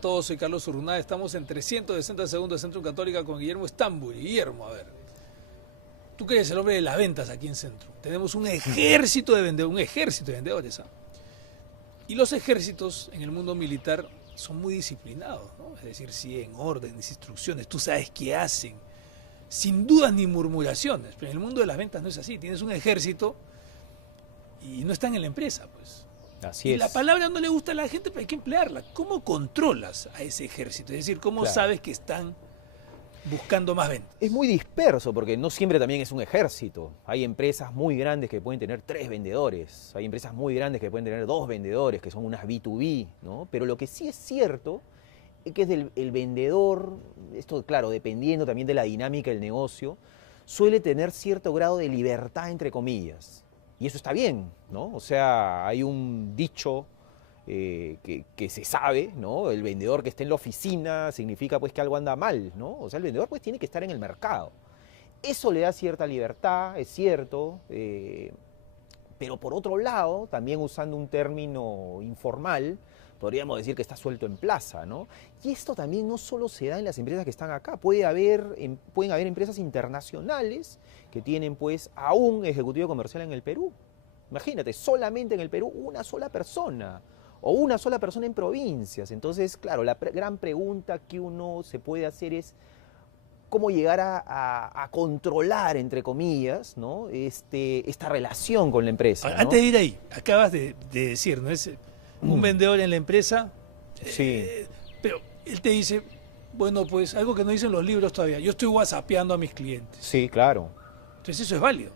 a todos, soy Carlos Urrunaga, estamos en 360 segundos de Centrum Católica con Guillermo Estambul. Guillermo, a ver, tú que eres el hombre de las ventas aquí en Centrum. Tenemos un ejército de vendedores, ¿ah? Y los ejércitos en el mundo militar son muy disciplinados, ¿no? Es decir, siguen órdenes, instrucciones, tú sabes qué hacen, sin dudas ni murmuraciones. Pero en el mundo de las ventas no es así, tienes un ejército y no están en la empresa, pues. Así Y es. la palabra no le gusta a la gente, pero hay que emplearla. ¿Cómo controlas a ese ejército? Es decir, ¿cómo sabes que están buscando más ventas? Es muy disperso porque no siempre también es un ejército. Hay empresas muy grandes que pueden tener 3 vendedores, hay empresas muy grandes que pueden tener 2 vendedores, que son unas B2B, ¿no? Pero lo que sí es cierto es que el vendedor, esto claro, dependiendo también de la dinámica del negocio, suele tener cierto grado de libertad, entre comillas. Y eso está bien, ¿no? O sea, hay un dicho que se sabe, ¿no? El vendedor que esté en la oficina significa pues que algo anda mal, ¿no? O sea, el vendedor pues tiene que estar en el mercado. Eso le da cierta libertad, es cierto, pero por otro lado, también usando un término informal, podríamos decir que está suelto en plaza, ¿no? Y esto también no solo se da en las empresas que están acá, pueden haber empresas internacionales que tienen pues a un ejecutivo comercial en el Perú. Imagínate, solamente en el Perú una sola persona, o una sola persona en provincias. Entonces, claro, la gran pregunta que uno se puede hacer es cómo llegar a controlar, entre comillas, ¿no? Esta relación con la empresa, ¿no? Antes de ir ahí, acabas de decir, ¿no? Es un vendedor en la empresa, Sí. pero él te dice, bueno, pues algo que no dicen los libros todavía, yo estoy whatsappeando a mis clientes. Sí, claro. Entonces eso es válido.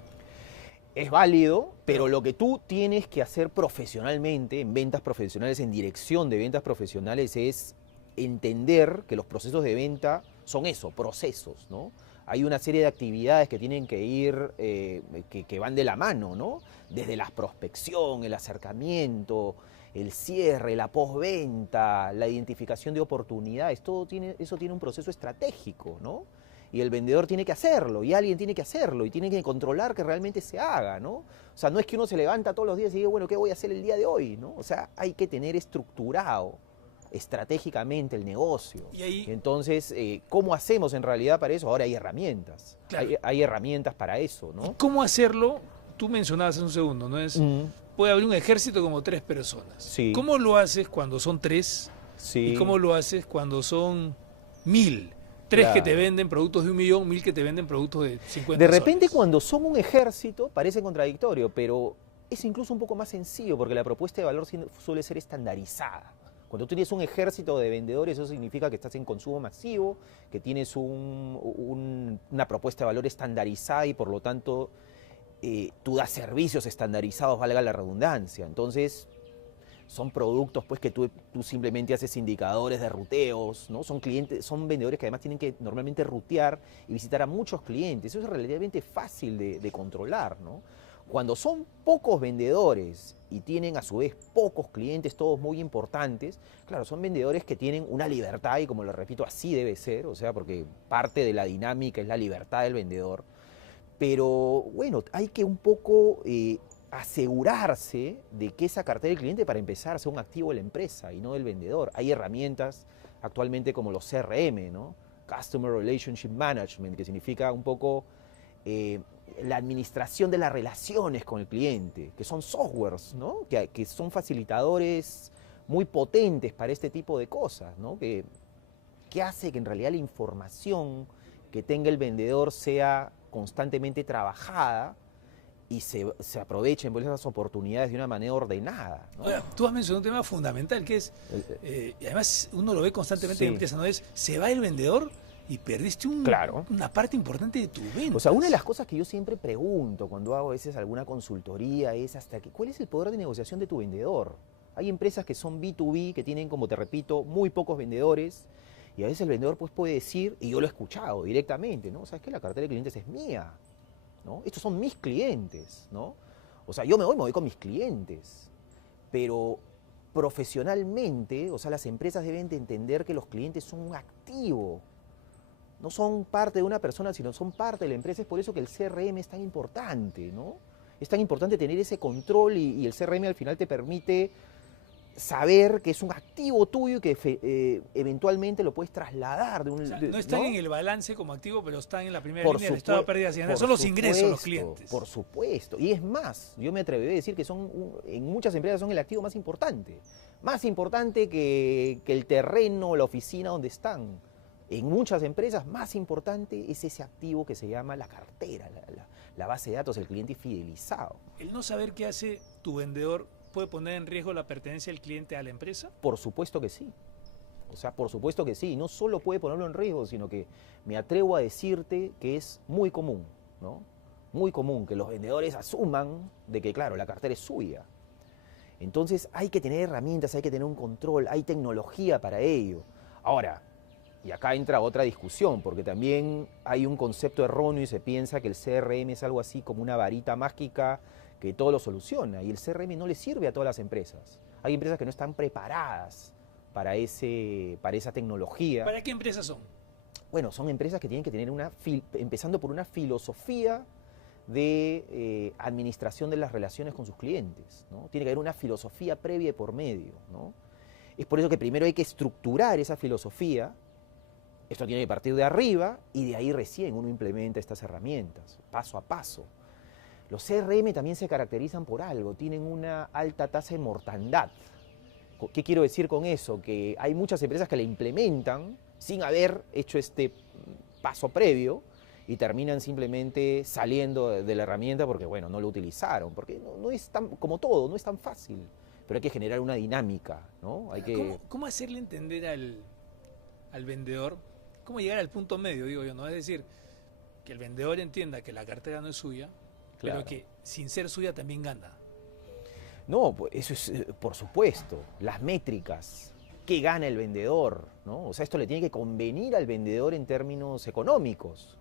Es válido, pero lo que tú tienes que hacer profesionalmente, en ventas profesionales, en dirección de ventas profesionales, es entender que los procesos de venta son eso, procesos, ¿no? Hay una serie de actividades que tienen que ir, que van de la mano, ¿no? Desde la prospección, el acercamiento, el cierre, la postventa, la identificación de oportunidades, eso tiene un proceso estratégico, ¿no? Y el vendedor tiene que hacerlo, y alguien tiene que hacerlo, y tiene que controlar que realmente se haga, ¿no? O sea, no es que uno se levanta todos los días y diga, bueno, ¿qué voy a hacer el día de hoy? ¿No? O sea, hay que tener estructurado estratégicamente el negocio. Y ahí, entonces, ¿cómo hacemos en realidad para eso? Ahora hay herramientas, claro, hay herramientas para eso, ¿no? ¿cómo hacerlo? Tú mencionabas hace un segundo, ¿no? Puede haber un ejército como 3 personas. Sí. ¿Cómo lo haces cuando son 3? Sí. ¿Y cómo lo haces cuando son 1000? 3 que te venden productos de 1 millón, 1000 que te venden productos de 50 De repente soles. cuando son un ejército parece contradictorio, pero es incluso un poco más sencillo porque la propuesta de valor suele ser estandarizada. Cuando tú tienes un ejército de vendedores, eso significa que estás en consumo masivo, que tienes una propuesta de valor estandarizada y por lo tanto tú das servicios estandarizados, valga la redundancia. Entonces son productos pues que tú simplemente haces indicadores de ruteos, ¿no? Son vendedores que además tienen que normalmente rutear y visitar a muchos clientes. Eso es relativamente fácil de controlar, ¿no? Cuando son pocos vendedores y tienen a su vez pocos clientes, todos muy importantes, claro, son vendedores que tienen una libertad y como lo repito, así debe ser, o sea, porque parte de la dinámica es la libertad del vendedor. Pero bueno, hay que un poco asegurarse de que esa cartera del cliente para empezar sea un activo de la empresa y no del vendedor. Hay herramientas actualmente como los CRM, ¿no? Customer Relationship Management, que significa un poco la administración de las relaciones con el cliente, que son softwares, ¿no? Que son facilitadores muy potentes para este tipo de cosas, ¿no? Que hace que en realidad la información que tenga el vendedor sea constantemente trabajada y se aprovechen por esas oportunidades de una manera ordenada, ¿no? Ahora, tú has mencionado un tema fundamental que es, y además uno lo ve constantemente Sí. en empresas, ¿no? Es, se va el vendedor y perdiste Claro. una parte importante de tu venta. O sea, una de las cosas que yo siempre pregunto cuando hago a veces alguna consultoría es ¿cuál es el poder de negociación de tu vendedor? Hay empresas que son B2B, que tienen, como te repito, muy pocos vendedores, y a veces el vendedor pues puede decir, y yo lo he escuchado directamente, ¿no? ¿Sabes qué? La cartera de clientes es mía, ¿no? Estos son mis clientes, ¿no? O sea, yo me voy con mis clientes, pero profesionalmente, o sea, las empresas deben de entender que los clientes son un activo, no son parte de una persona, sino son parte de la empresa. Es por eso que el CRM es tan importante, ¿no? Es tan importante tener ese control y el CRM al final te permite saber que es un activo tuyo y que eventualmente lo puedes trasladar de un... O sea, no están ¿no? en el balance como activo, pero están en la primera Por línea del estado de pérdidas y ganancias. Son los ingresos de los clientes. Por supuesto. Y es más, yo me atrevería a decir que en muchas empresas son el activo más importante. Más importante que el terreno, la oficina donde están. En muchas empresas, más importante es ese activo que se llama la cartera, la base de datos, el cliente fidelizado. El no saber qué hace tu vendedor puede poner en riesgo la pertenencia del cliente a la empresa. Por supuesto que sí. O sea, por supuesto que sí. Y no solo puede ponerlo en riesgo, sino que me atrevo a decirte que es muy común, ¿no? Muy común que los vendedores asuman de que, claro, la cartera es suya. Entonces hay que tener herramientas, hay que tener un control, hay tecnología para ello. Ahora, y acá entra otra discusión, porque también hay un concepto erróneo y se piensa que el CRM es algo así como una varita mágica que todo lo soluciona, y el CRM no le sirve a todas las empresas. Hay empresas que no están preparadas para esa tecnología. ¿Para qué empresas son? Bueno, son empresas que tienen que tener empezando por una filosofía de administración de las relaciones con sus clientes, ¿no? Tiene que haber una filosofía previa y por medio, ¿no? Es por eso que primero hay que estructurar esa filosofía. Esto tiene que partir de arriba y de ahí recién uno implementa estas herramientas, paso a paso. Los CRM también se caracterizan por algo, tienen una alta tasa de mortandad. ¿Qué quiero decir con eso? Que hay muchas empresas que la implementan sin haber hecho este paso previo y terminan simplemente saliendo de la herramienta porque, bueno, no lo utilizaron, porque no es tan, como todo, no es tan fácil, pero hay que generar una dinámica, ¿no? ¿Cómo hacerle entender al vendedor? ¿Cómo llegar al punto medio, digo yo, ¿no? Es decir, que el vendedor entienda que la cartera no es suya, Claro. pero que sin ser suya también gana. No, pues eso es, por supuesto, las métricas, qué gana el vendedor, ¿no? O sea, esto le tiene que convenir al vendedor en términos económicos.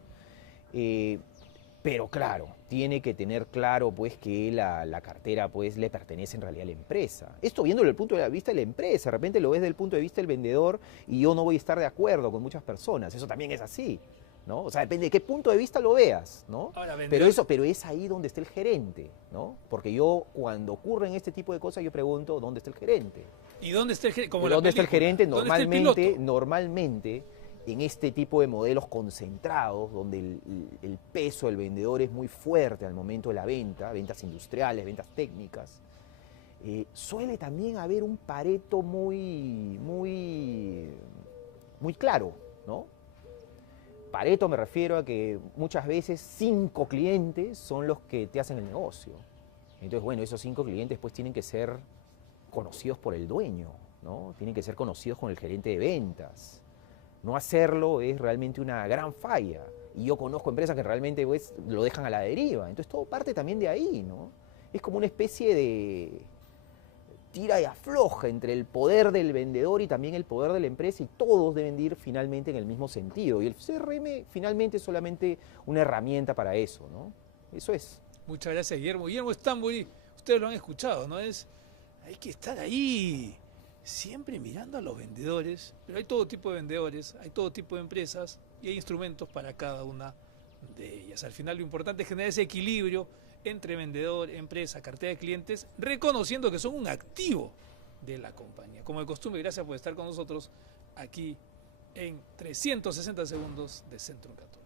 Pero claro, tiene que tener claro pues que la cartera pues le pertenece en realidad a la empresa. Esto viéndolo desde el punto de vista de la empresa, de repente lo ves desde el punto de vista del vendedor y yo no voy a estar de acuerdo con muchas personas, eso también es así, ¿no? O sea, depende de qué punto de vista lo veas, ¿no? Ahora, vendedor... Pero es ahí donde está el gerente, ¿no? Porque yo cuando ocurren este tipo de cosas yo pregunto, ¿dónde está el gerente? ¿Y dónde está el gerente? ¿Dónde está el gerente? ¿Dónde está el piloto? Normalmente, en este tipo de modelos concentrados, donde el peso del vendedor es muy fuerte al momento de la venta, ventas industriales, ventas técnicas, suele también haber un Pareto muy claro, ¿no? Pareto me refiero a que muchas veces 5 clientes son los que te hacen el negocio. Entonces, bueno, esos 5 clientes pues tienen que ser conocidos por el dueño, ¿no? Tienen que ser conocidos con el gerente de ventas. No hacerlo es realmente una gran falla. Y yo conozco empresas que realmente pues, lo dejan a la deriva. Entonces todo parte también de ahí, ¿no? Es como una especie de tira y afloja entre el poder del vendedor y también el poder de la empresa y todos deben ir finalmente en el mismo sentido. Y el CRM finalmente es solamente una herramienta para eso, ¿no? Eso es. Muchas gracias, Guillermo. Guillermo Stamburi, ustedes lo han escuchado, ¿no? Hay que estar ahí siempre mirando a los vendedores, pero hay todo tipo de vendedores, hay todo tipo de empresas y hay instrumentos para cada una de ellas. Al final lo importante es generar ese equilibrio entre vendedor, empresa, cartera de clientes, reconociendo que son un activo de la compañía. Como de costumbre, gracias por estar con nosotros aquí en 360 segundos de Centrum Católico.